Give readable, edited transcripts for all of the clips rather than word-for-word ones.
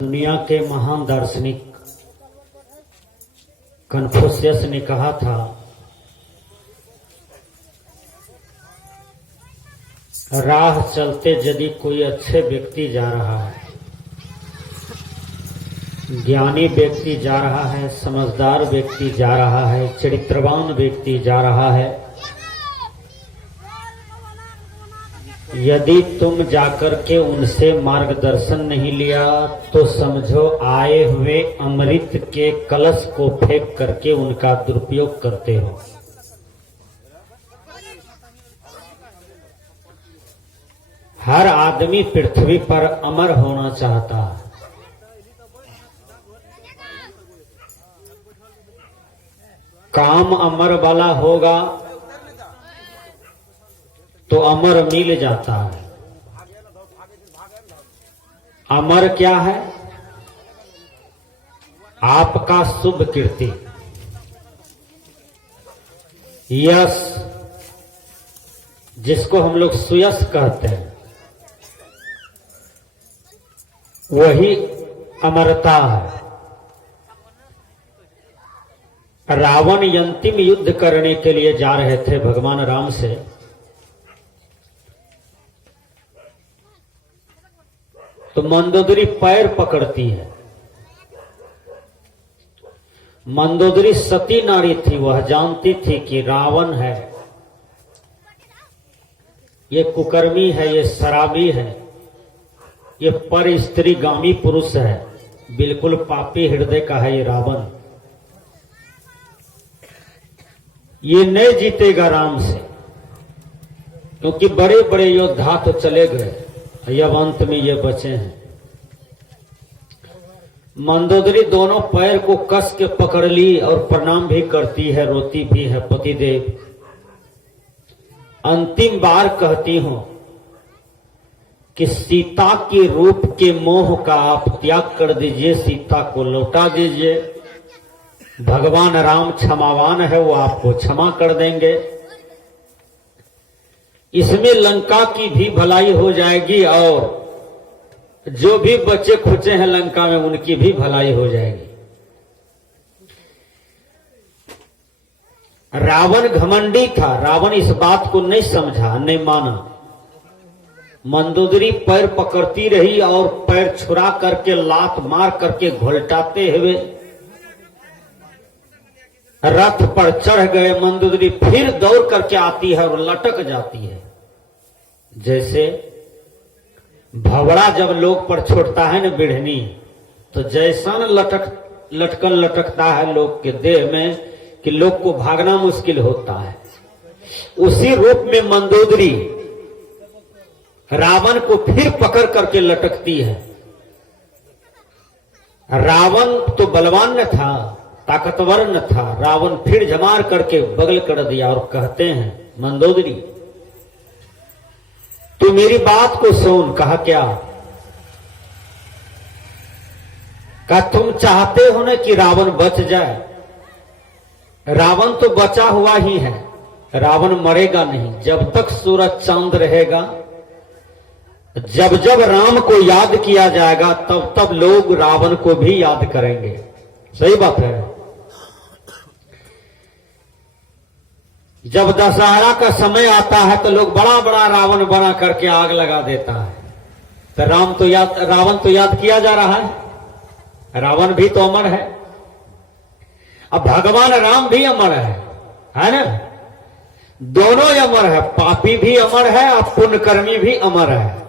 दुनिया के महान दार्शनिक कन्फ्यूशियस ने कहा था, राह चलते यदि कोई अच्छे व्यक्ति जा रहा है, ज्ञानी व्यक्ति जा रहा है, समझदार व्यक्ति जा रहा है, चरित्रवान व्यक्ति जा रहा है, यदि तुम जाकर के उनसे मार्गदर्शन नहीं लिया तो समझो आए हुए अमृत के कलश को फेंक करके उनका दुरुपयोग करते हो। हर आदमी पृथ्वी पर अमर होना चाहता है। काम अमर वाला होगा तो अमर मिल जाता है। अमर क्या है? आपका शुभ कीर्ति, यश, जिसको हम लोग सुयश कहते हैं, वही अमरता है। रावण अंतिम युद्ध करने के लिए जा रहे थे भगवान राम से। तो मंदोदरी पैर पकड़ती है। मंदोदरी सती नारी थी, वह जानती थी कि रावण है, ये कुकर्मी है, ये शराबी है, ये पर स्त्रीगामी पुरुष है, बिल्कुल पापी हृदय का है ये रावण। ये नहीं जीतेगा राम से, क्योंकि बड़े बड़े योद्धा तो चले गए, अब अंत में ये बचे हैं। मंदोदरी दोनों पैर को कस के पकड़ ली और प्रणाम भी करती है, रोती भी है। पतिदेव, अंतिम बार कहती हूं कि सीता के रूप के मोह का आप त्याग कर दीजिए, सीता को लौटा दीजिए। भगवान राम क्षमावान है, वो आपको क्षमा कर देंगे। इसमें लंका की भी भलाई हो जाएगी और जो भी बच्चे खुचे हैं लंका में उनकी भी भलाई हो जाएगी। रावण घमंडी था, रावण इस बात को नहीं समझा, नहीं माना। मंदोदरी पैर पकड़ती रही और पैर छुरा करके लात मार करके घोलटाते हुए रथ पर चढ़ गए। मंदोदरी फिर दौड़ करके आती है और लटक जाती है। जैसे भवड़ा जब लोग पर छोड़ता है न बिढ़नी, तो जैसा न लटकन लटकता है लोग के देह में कि लोग को भागना मुश्किल होता है, उसी रूप में मंदोदरी रावण को फिर पकड़ करके लटकती है। रावण तो बलवान न था, ताकतवर न था। रावण फिर झमार करके बगल कर दिया और कहते हैं, मंदोदरी तू मेरी बात को सुन। कहा क्या? कहा तुम चाहते हो ना कि रावण बच जाए। रावण तो बचा हुआ ही है, रावण मरेगा नहीं। जब तक सूरज चांद रहेगा, जब जब राम को याद किया जाएगा, तब तब लोग रावण को भी याद करेंगे। सही बात है। जब दशहरा का समय आता है तो लोग बड़ा बड़ा रावण बना करके आग लगा देता है, तो रावण तो याद किया जा रहा है। रावण भी तो अमर है। अब भगवान राम भी अमर है ना? दोनों अमर है, पापी भी अमर है और पुण्यकर्मी भी अमर है।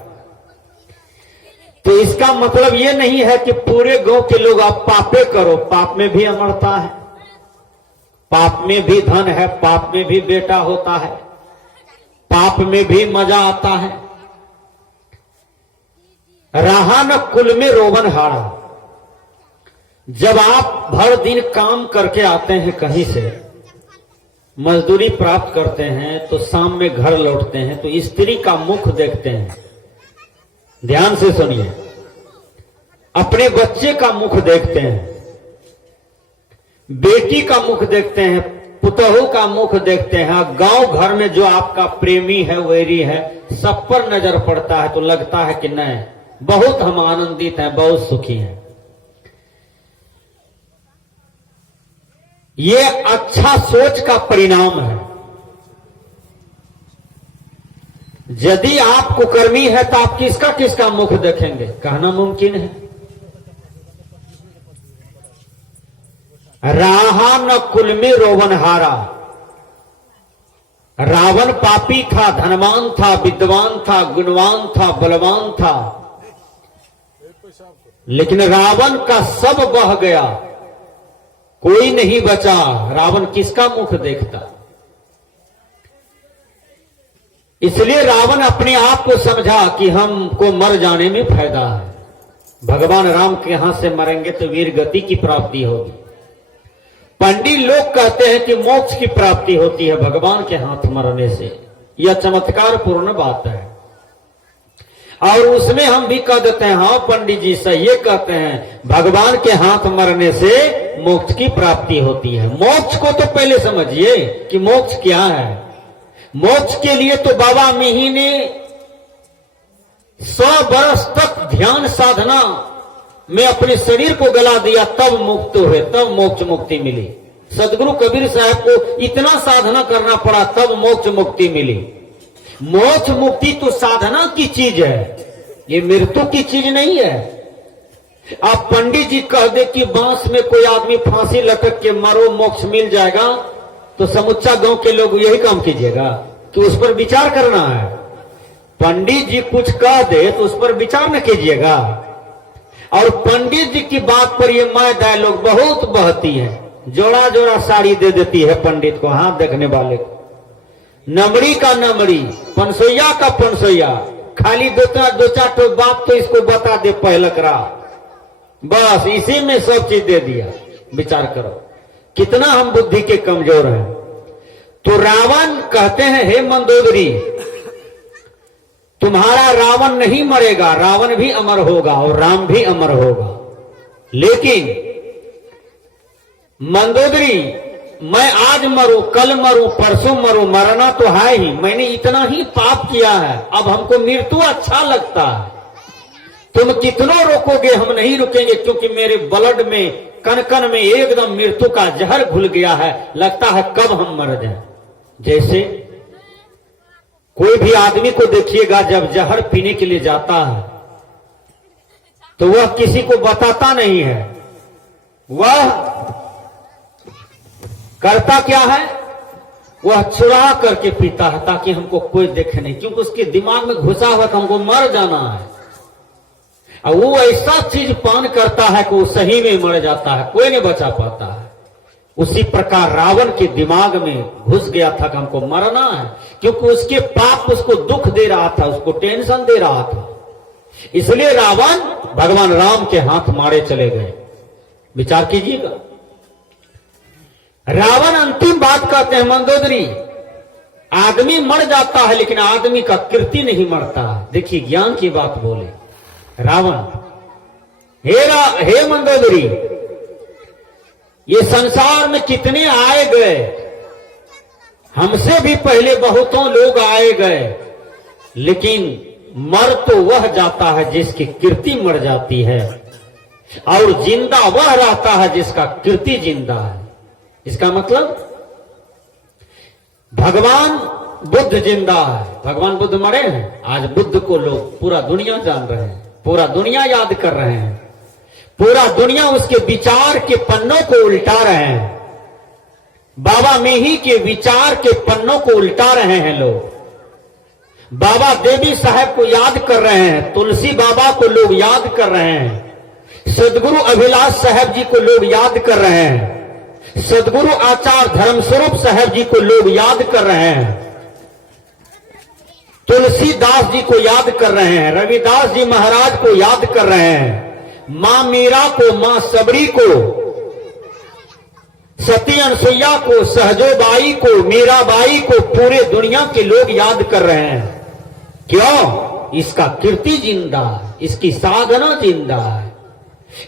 तो इसका मतलब ये नहीं है कि पूरे गांव के लोग आप पापे करो। पाप में भी अमरता है, पाप में भी धन है, पाप में भी बेटा होता है, पाप में भी मजा आता है। रहा न कुल में रोवन हारा। जब आप भर दिन काम करके आते हैं, कहीं से मजदूरी प्राप्त करते हैं, तो शाम में घर लौटते हैं तो स्त्री का मुख देखते हैं। ध्यान से सुनिए, अपने बच्चे का मुख देखते हैं, बेटी का मुख देखते हैं, पुतहू का मुख देखते हैं। गांव घर में जो आपका प्रेमी है, वैरी है, सब पर नजर पड़ता है तो लगता है कि नहीं बहुत हम आनंदित हैं, बहुत सुखी हैं। ये अच्छा सोच का परिणाम है। यदि आप कुकर्मी है तो आप किसका किसका मुख देखेंगे, कहना मुमकिन है। राहा न कुल में रोवन हारा। रावण पापी था, धनवान था, विद्वान था, गुणवान था, बलवान था, लेकिन रावण का सब बह गया, कोई नहीं बचा। रावण किसका मुख देखता? इसलिए रावण अपने आप को समझा कि हमको मर जाने में फायदा है। भगवान राम के हाथ से मरेंगे तो वीर गति की प्राप्ति होगी। पंडित लोग कहते हैं कि मोक्ष की प्राप्ति होती है भगवान के हाथ मरने से। यह चमत्कार पूर्ण बात है। और उसमें हम भी कह देते हैं, हाँ पंडित जी सही ये कहते हैं, भगवान के हाथ मरने से मोक्ष की प्राप्ति होती है। मोक्ष को तो पहले समझिए कि मोक्ष क्या है। मोक्ष के लिए तो बाबा मिही ने 100 वर्ष तक ध्यान साधना में अपने शरीर को गला दिया, तब मुक्त हुए, तब मोक्ष मुक्ति मिली। सदगुरु कबीर साहब को इतना साधना करना पड़ा, तब मोक्ष मुक्ति मिली। मोक्ष मुक्ति तो साधना की चीज है, ये मृत्यु की चीज नहीं है। आप पंडित जी कह दे कि बांस में कोई आदमी फांसी लटक के मरो मोक्ष मिल जाएगा, तो समुच्चा गांव के लोग यही काम कीजिएगा कि उस पर विचार करना है। पंडित जी कुछ कह दे तो उस पर विचार न कीजिएगा। और पंडित जी की बात पर ये माय डायलॉग बहुत बहती है। जोड़ा जोड़ा साड़ी दे देती है पंडित को, हाथ देखने वाले को। नमड़ी का नमड़ी, पनसोइया का पनसोइया, खाली दो चार तो बात तो इसको बता दे पहलकरा, बस इसी में सब चीज दे दिया। विचार करो कितना हम बुद्धि के कमजोर हैं। तो रावण कहते हैं, हे मंदोदरी, तुम्हारा रावण नहीं मरेगा, रावण भी अमर होगा और राम भी अमर होगा। लेकिन मंदोदरी, मैं आज मरूं, कल मरूं, परसों मरूं, मरना तो है ही। मैंने इतना ही पाप किया है, अब हमको मृत्यु अच्छा लगता है। तुम कितनों रोकोगे, हम नहीं रुकेंगे, क्योंकि मेरे ब्लड में, कण कण में एकदम मृत्यु का जहर घुल गया है। लगता है कब हम मर जाएं। जैसे कोई भी आदमी को देखिएगा, जब जहर पीने के लिए जाता है तो वह किसी को बताता नहीं है। वह करता क्या है, वह चुरा करके पीता है ताकि हमको कोई देखे नहीं, क्योंकि उसके दिमाग में घुसा हुआ कि हमको मर जाना है। और वो ऐसा चीज पान करता है कि वो सही में मर जाता है, कोई नहीं बचा पाता है। उसी प्रकार रावण के दिमाग में घुस गया था कि हमको मरना है, क्योंकि उसके पाप उसको दुख दे रहा था, उसको टेंशन दे रहा था। इसलिए रावण भगवान राम के हाथ मारे चले गए। विचार कीजिएगा। रावण अंतिम बात कहते हैं, मंदोदरी, आदमी मर जाता है लेकिन आदमी का कीर्ति नहीं मरता। देखिए ज्ञान की बात बोले रावण, हे मंदोदरी, ये संसार में कितने आए गए, हमसे भी पहले बहुतों लोग आए गए, लेकिन मर तो वह जाता है जिसकी कीर्ति मर जाती है, और जिंदा वह रहता है जिसका कीर्ति जिंदा है। इसका मतलब भगवान बुद्ध जिंदा है। भगवान बुद्ध मरे हैं, आज बुद्ध को लोग पूरा दुनिया जान रहे हैं, पूरा दुनिया याद कर रहे हैं, पूरा दुनिया उसके विचार के पन्नों को उल्टा रहे हैं। बाबा मिही के विचार के पन्नों को उल्टा रहे हैं लोग। बाबा देवी साहब को याद कर रहे हैं, तुलसी बाबा को लोग याद कर रहे हैं, सदगुरु अभिलाष साहब जी को लोग याद कर रहे हैं, सदगुरु आचार्य धर्मस्वरूप साहब जी को लोग याद कर रहे हैं, तुलसीदास जी को याद कर रहे हैं, रविदास जी महाराज को याद कर रहे हैं, मां मीरा को, मां सबरी को, सती अनसुईया को, सहजोबाई को, मीराबाई को पूरे दुनिया के लोग याद कर रहे हैं। क्यों? इसका कीर्ति जिंदा है, इसकी साधना जिंदा है,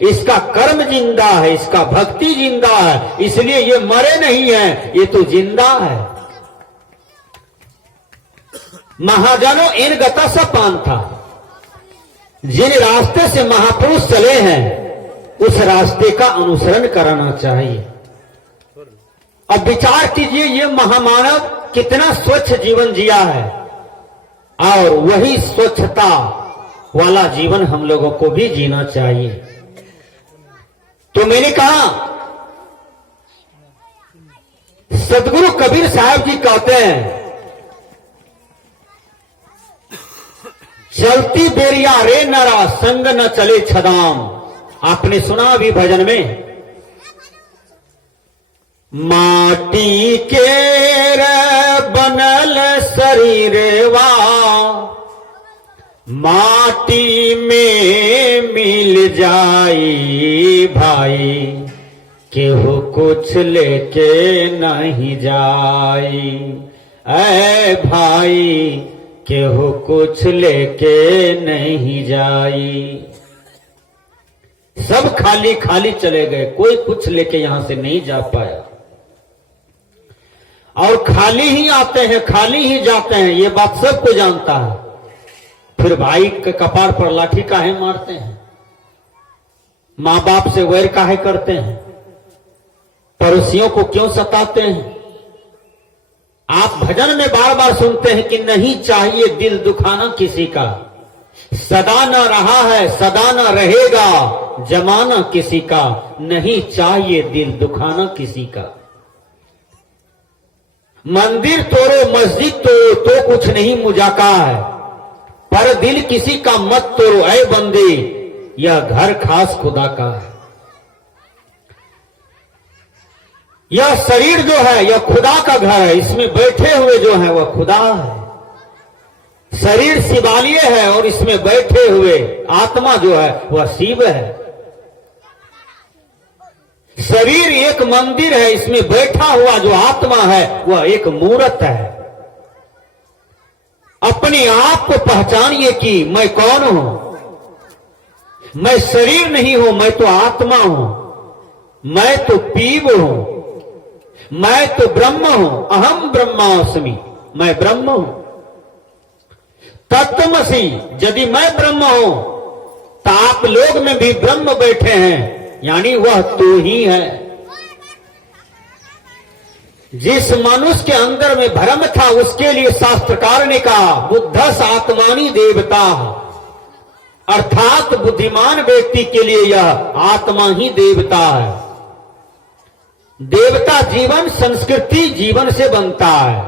इसका कर्म जिंदा है, इसका भक्ति जिंदा है। इसलिए ये मरे नहीं है, ये तो जिंदा है। महाजनों इन गता सा पान था। जिन रास्ते से महापुरुष चले हैं उस रास्ते का अनुसरण कराना चाहिए। अब विचार कीजिए, ये महामानव कितना स्वच्छ जीवन जिया है, और वही स्वच्छता वाला जीवन हम लोगों को भी जीना चाहिए। तो मैंने कहा, सदगुरु कबीर साहब जी कहते हैं, चलती बेरिया रे नरा संग न चले छदाम। आपने सुना अभी भजन में, माटी के बनल शरीरवा माटी में मिल जाई भाई, केहू कुछ लेके नहीं जाई। ऐ भाई केहू कुछ लेके नहीं जाई। सब खाली खाली चले गए, कोई कुछ लेके यहां से नहीं जा पाया, और खाली ही आते हैं खाली ही जाते हैं, ये बात सबको जानता है। फिर भाई के कपार पर लाठी काहे मारते हैं, मां बाप से वैर काहे करते हैं, पड़ोसियों को क्यों सताते हैं। आप भजन में बार बार सुनते हैं कि नहीं चाहिए दिल दुखाना किसी का, सदा न रहा है सदा न रहेगा जमाना किसी का, नहीं चाहिए दिल दुखाना किसी का। मंदिर तोड़ो मस्जिद तोड़ो तो कुछ नहीं मुजाका है, पर दिल किसी का मत तोड़ो ऐ बंदे, यह घर खास खुदा का है। यह शरीर जो है यह खुदा का घर है, इसमें बैठे हुए जो है वह खुदा है। शरीर शिवालय है और इसमें बैठे हुए आत्मा जो है वह शिव है। शरीर एक मंदिर है, इसमें बैठा हुआ जो आत्मा है वह एक मूर्त है। अपने आप को पहचानिए कि मैं कौन हूं। मैं शरीर नहीं हूं, मैं तो आत्मा हूं, मैं तो पीव हूं, मैं तो ब्रह्म हूं। अहम ब्रह्मास्मि, मैं ब्रह्म हूं। तत्वमसि, यदि मैं ब्रह्म हूं तो आप लोग में भी ब्रह्म बैठे हैं, यानी वह तू ही है। जिस मनुष्य के अंदर में भ्रम था उसके लिए शास्त्रकार ने कहा, बुद्धस आत्मानी देवता, अर्थात बुद्धिमान व्यक्ति के लिए यह आत्मा ही देवता है। देवता जीवन संस्कृति जीवन से बनता है,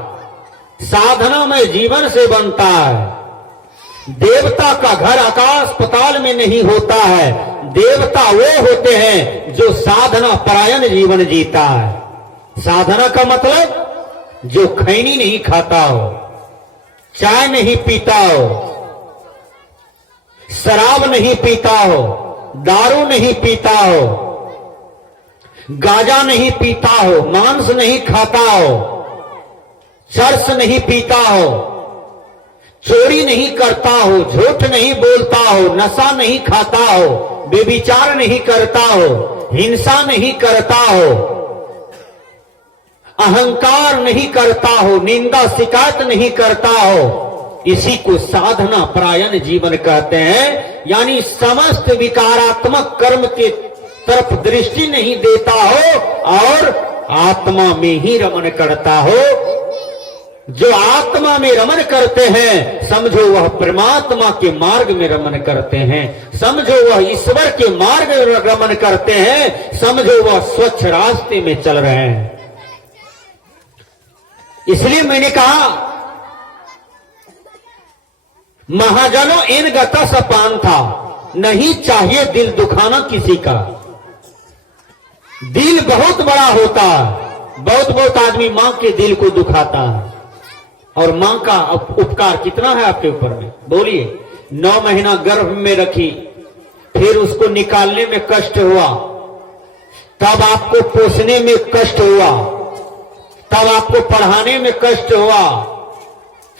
साधना में जीवन से बनता है। देवता का घर आकाश पताल में नहीं होता है, देवता वो होते हैं जो साधना परायण जीवन जीता है। साधना का मतलब जो खैनी नहीं खाता हो, चाय नहीं पीता हो, शराब नहीं पीता हो, दारू नहीं पीता हो, गांजा नहीं पीता हो, मांस नहीं खाता हो, चरस नहीं पीता हो, चोरी नहीं करता हो, झूठ नहीं बोलता हो, नशा नहीं खाता हो, बेविचार नहीं करता हो, हिंसा नहीं करता हो, अहंकार नहीं करता हो, निंदा शिकायत नहीं करता हो, इसी को साधना परायण जीवन कहते हैं। यानी समस्त विकारात्मक कर्म के तरफ दृष्टि नहीं देता हो और आत्मा में ही रमन करता हो। जो आत्मा में रमन करते हैं समझो वह परमात्मा के मार्ग में रमन करते हैं, समझो वह ईश्वर के मार्ग में रमन करते हैं, समझो वह स्वच्छ रास्ते में चल रहे हैं। इसलिए मैंने कहा, महाजनों इन गता सपान था, नहीं चाहिए दिल दुखाना किसी का। दिल बहुत बड़ा होता है, बहुत आदमी मां के दिल को दुखाता है। और मां का उपकार कितना है आपके ऊपर में, बोलिए। 9 महीना गर्भ में रखी, फिर उसको निकालने में कष्ट हुआ, तब आपको पोसने में कष्ट हुआ, तब आपको पढ़ाने में कष्ट हुआ,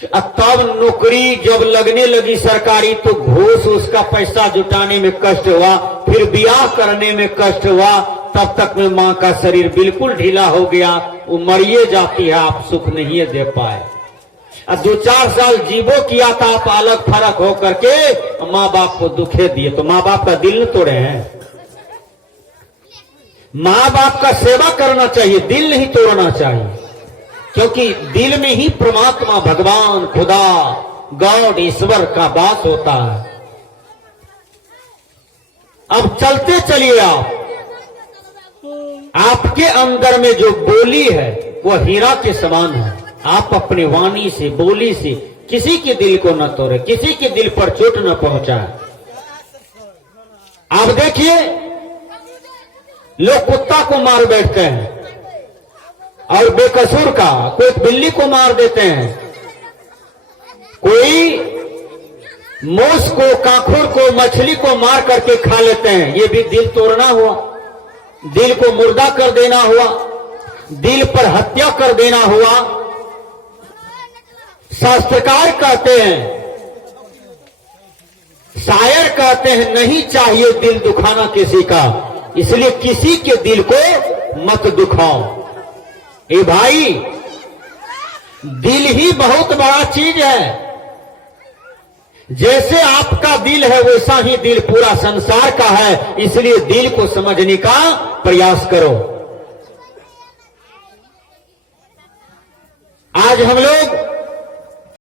तब नौकरी जब लगने लगी सरकारी तो घूस उसका पैसा जुटाने में कष्ट हुआ, फिर ब्याह करने में कष्ट हुआ, तब तक में मां का शरीर बिल्कुल ढीला हो गया, वो मरिए जाती है, आप सुख नहीं दे पाए। और 2-4 साल जीवो किया था आप अलग फरक हो करके माँ बाप को दुखे दिए, तो माँ बाप का दिल न तोड़े हैं। माँ बाप का सेवा करना चाहिए, दिल नहीं तोड़ना चाहिए, क्योंकि दिल में ही परमात्मा भगवान खुदा गॉड ईश्वर का वास होता है। अब चलते चलिए आपके अंदर में जो बोली है वह हीरा के समान है। आप अपनी वाणी से बोली से किसी के दिल को न तोड़े, किसी के दिल पर चोट न पहुंचाए। आप देखिए लोग कुत्ता को मार बैठते हैं और बेकसूर का, कोई बिल्ली को मार देते हैं, कोई मूस को, काखुर को, मछली को मार करके खा लेते हैं। ये भी दिल तोड़ना हुआ, दिल को मुर्दा कर देना हुआ, दिल पर हत्या कर देना हुआ। शास्त्रकार कहते हैं, शायर कहते हैं, नहीं चाहिए दिल दुखाना किसी का, इसलिए किसी के दिल को मत दुखाओ। ए भाई, दिल ही बहुत बड़ा चीज है। जैसे आपका दिल है वैसा ही दिल पूरा संसार का है, इसलिए दिल को समझने का प्रयास करो। आज हम लोग